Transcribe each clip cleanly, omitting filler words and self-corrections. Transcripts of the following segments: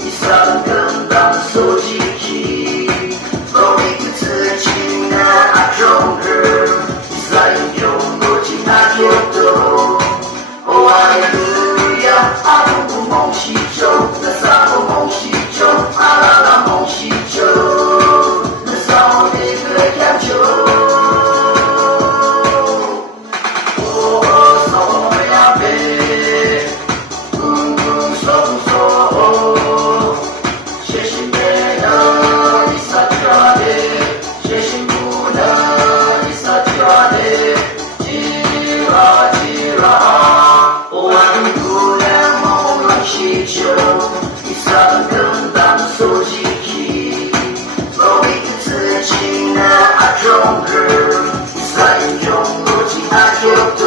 이 사랑은 솔직히 너의 끝을 지나 아종을 이 사랑 좀 놓지 않겠도 오 할렐루야 아름다운 몽시죠 내 사랑 몽시죠 아라라 몽시죠 내 사랑을 그렇게 하죠 오 서로의 앞에 웅웅서부서 최신배는 있어줘야 돼 최신부는 있어줘야 돼 지라 오 아름구의 몽시죠 이 사랑은 단 솔직히 너의 끝을 지나 아종을 이 사랑 좀 놓지 않겠도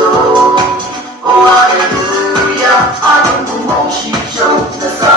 오 할렐루야 아름다운 몽시죠 내 사랑